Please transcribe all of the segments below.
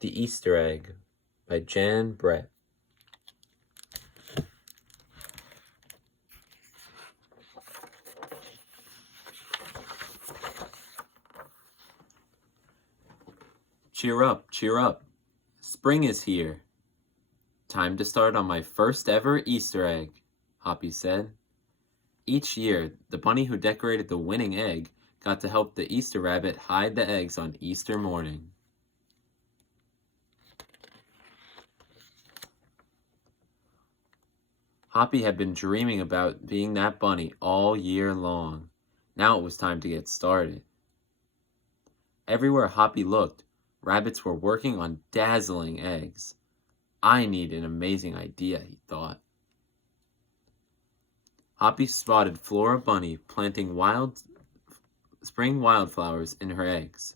The Easter Egg by Jan Brett. Cheer up, cheer up. Spring is here. Time to start on my first ever Easter egg, Hoppy said. Each year, the bunny who decorated the winning egg got to help the Easter rabbit hide the eggs on Easter morning. Hoppy had been dreaming about being that bunny all year long. Now it was time to get started. Everywhere Hoppy looked, rabbits were working on dazzling eggs. I need an amazing idea, he thought. Hoppy spotted Flora Bunny planting spring wildflowers in her eggs.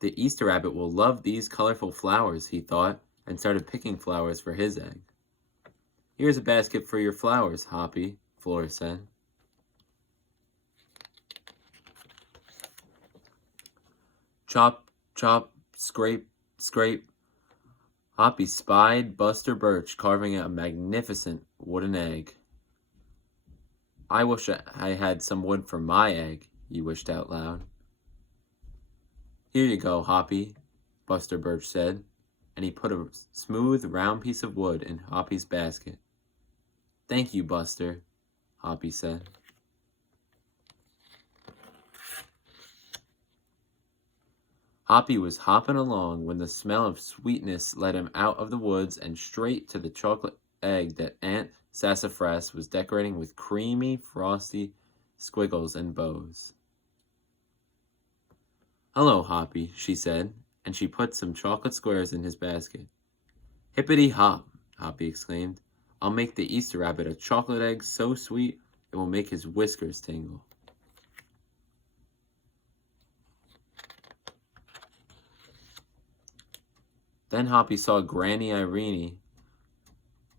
The Easter rabbit will love these colorful flowers, he thought, and started picking flowers for his egg. Here's a basket for your flowers, Hoppy, Flora said. Chop, chop, scrape, scrape. Hoppy spied Buster Birch carving a magnificent wooden egg. I wish I had some wood for my egg, he wished out loud. Here you go, Hoppy, Buster Birch said, and he put a smooth, round piece of wood in Hoppy's basket. Thank you, Buster, Hoppy said. Hoppy was hopping along when the smell of sweetness led him out of the woods and straight to the chocolate egg that Aunt Sassafras was decorating with creamy, frosty squiggles and bows. Hello, Hoppy, she said, and she put some chocolate squares in his basket. Hippity hop, Hoppy exclaimed. I'll make the Easter rabbit a chocolate egg so sweet it will make his whiskers tingle. Then Hoppy saw Granny Irene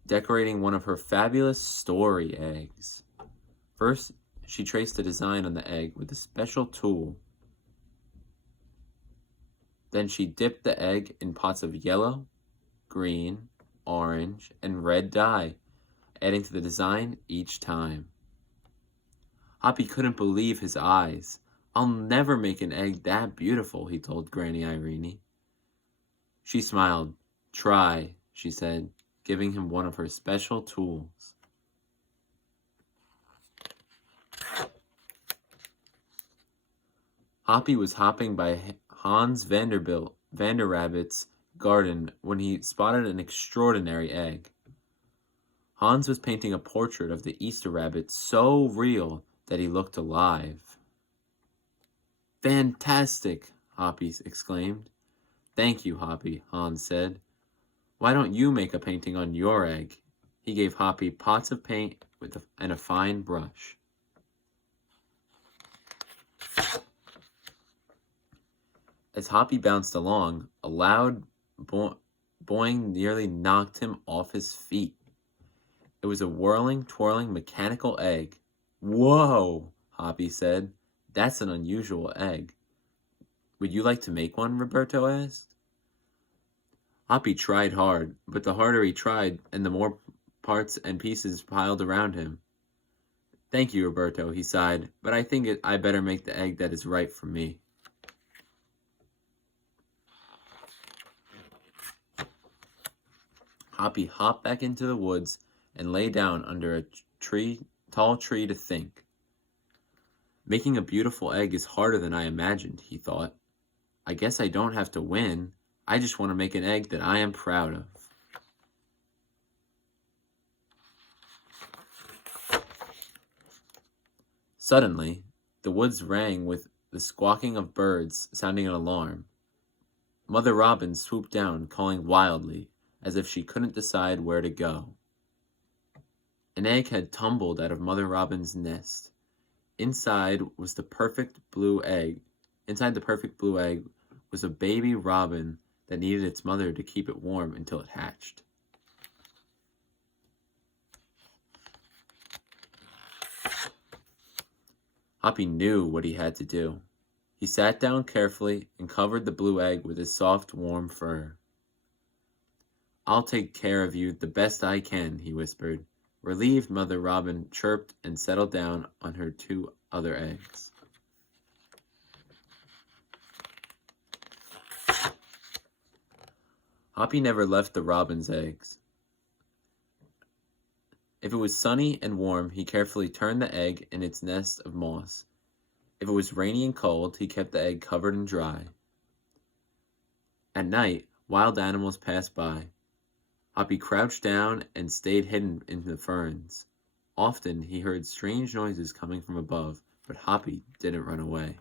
decorating one of her fabulous story eggs. First, she traced a design on the egg with a special tool. Then she dipped the egg in pots of yellow, green, orange, and red dye, adding to the design each time. Hoppy couldn't believe his eyes. I'll never make an egg that beautiful, he told Granny Irene. She smiled. Try, she said, giving him one of her special tools. Hoppy was hopping by Hans Vanderrabbit's garden when he spotted an extraordinary egg. Hans was painting a portrait of the Easter rabbit so real that he looked alive. Fantastic, Hoppy exclaimed. Thank you, Hoppy, Hans said. Why don't you make a painting on your egg? He gave Hoppy pots of paint and a fine brush. As Hoppy bounced along, a loud boing nearly knocked him off his feet. It was a whirling, twirling, mechanical egg. Whoa, Hoppy said. That's an unusual egg. Would you like to make one? Roberto asked. Hoppy tried hard, but the harder he tried, and the more parts and pieces piled around him. Thank you, Roberto, he sighed, but I think I better make the egg that is right for me. Hoppy hopped back into the woods and lay down under a tall tree to think. Making a beautiful egg is harder than I imagined, he thought. I guess I don't have to win. I just want to make an egg that I am proud of. Suddenly, the woods rang with the squawking of birds, sounding an alarm. Mother Robin swooped down, calling wildly, as if she couldn't decide where to go. An egg had tumbled out of Mother Robin's nest. Inside the perfect blue egg was a baby robin that needed its mother to keep it warm until it hatched. Hoppy knew what he had to do. He sat down carefully and covered the blue egg with his soft, warm fur. "I'll take care of you the best I can," he whispered. Relieved, Mother Robin chirped and settled down on her 2 other eggs. Hoppy never left the robin's eggs. If it was sunny and warm, he carefully turned the egg in its nest of moss. If it was rainy and cold, he kept the egg covered and dry. At night, wild animals passed by. Hoppy crouched down and stayed hidden in the ferns. Often he heard strange noises coming from above, but Hoppy didn't run away.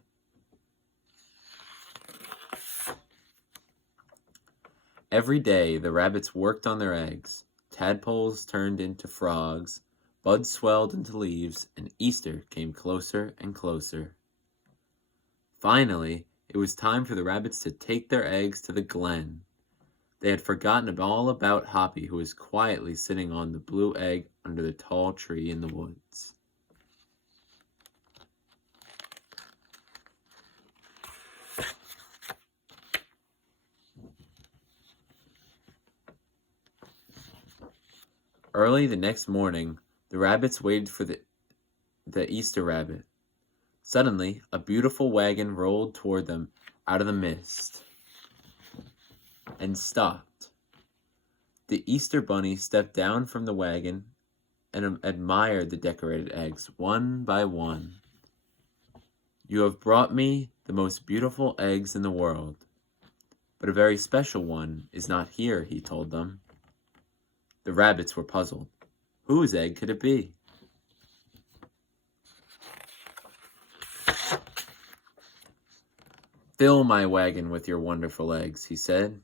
Every day, the rabbits worked on their eggs. Tadpoles turned into frogs, buds swelled into leaves, and Easter came closer and closer. Finally, it was time for the rabbits to take their eggs to the glen. They had forgotten all about Hoppy, who was quietly sitting on the blue egg under the tall tree in the woods. Early the next morning, the rabbits waited for the Easter rabbit. Suddenly, a beautiful wagon rolled toward them out of the mist and stopped. The Easter bunny stepped down from the wagon and admired the decorated eggs one by one. "You have brought me the most beautiful eggs in the world, but a very special one is not here," he told them. The rabbits were puzzled. Whose egg could it be? "Fill my wagon with your wonderful eggs," he said.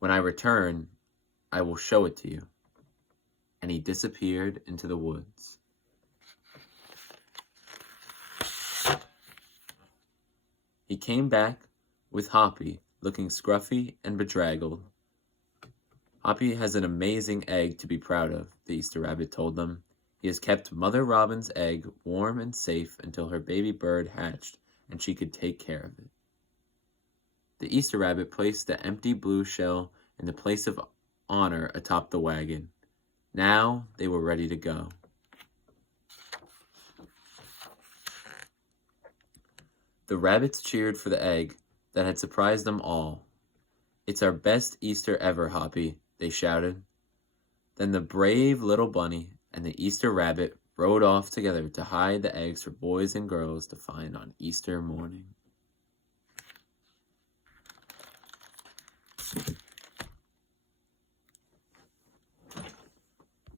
"When I return, I will show it to you." And he disappeared into the woods. He came back with Hoppy, looking scruffy and bedraggled. "Hoppy has an amazing egg to be proud of," the Easter rabbit told them. "He has kept Mother Robin's egg warm and safe until her baby bird hatched and she could take care of it." The Easter rabbit placed the empty blue shell in the place of honor atop the wagon. Now they were ready to go. The rabbits cheered for the egg that had surprised them all. "It's our best Easter ever, Hoppy," they shouted. Then the brave little bunny and the Easter rabbit rode off together to hide the eggs for boys and girls to find on Easter morning.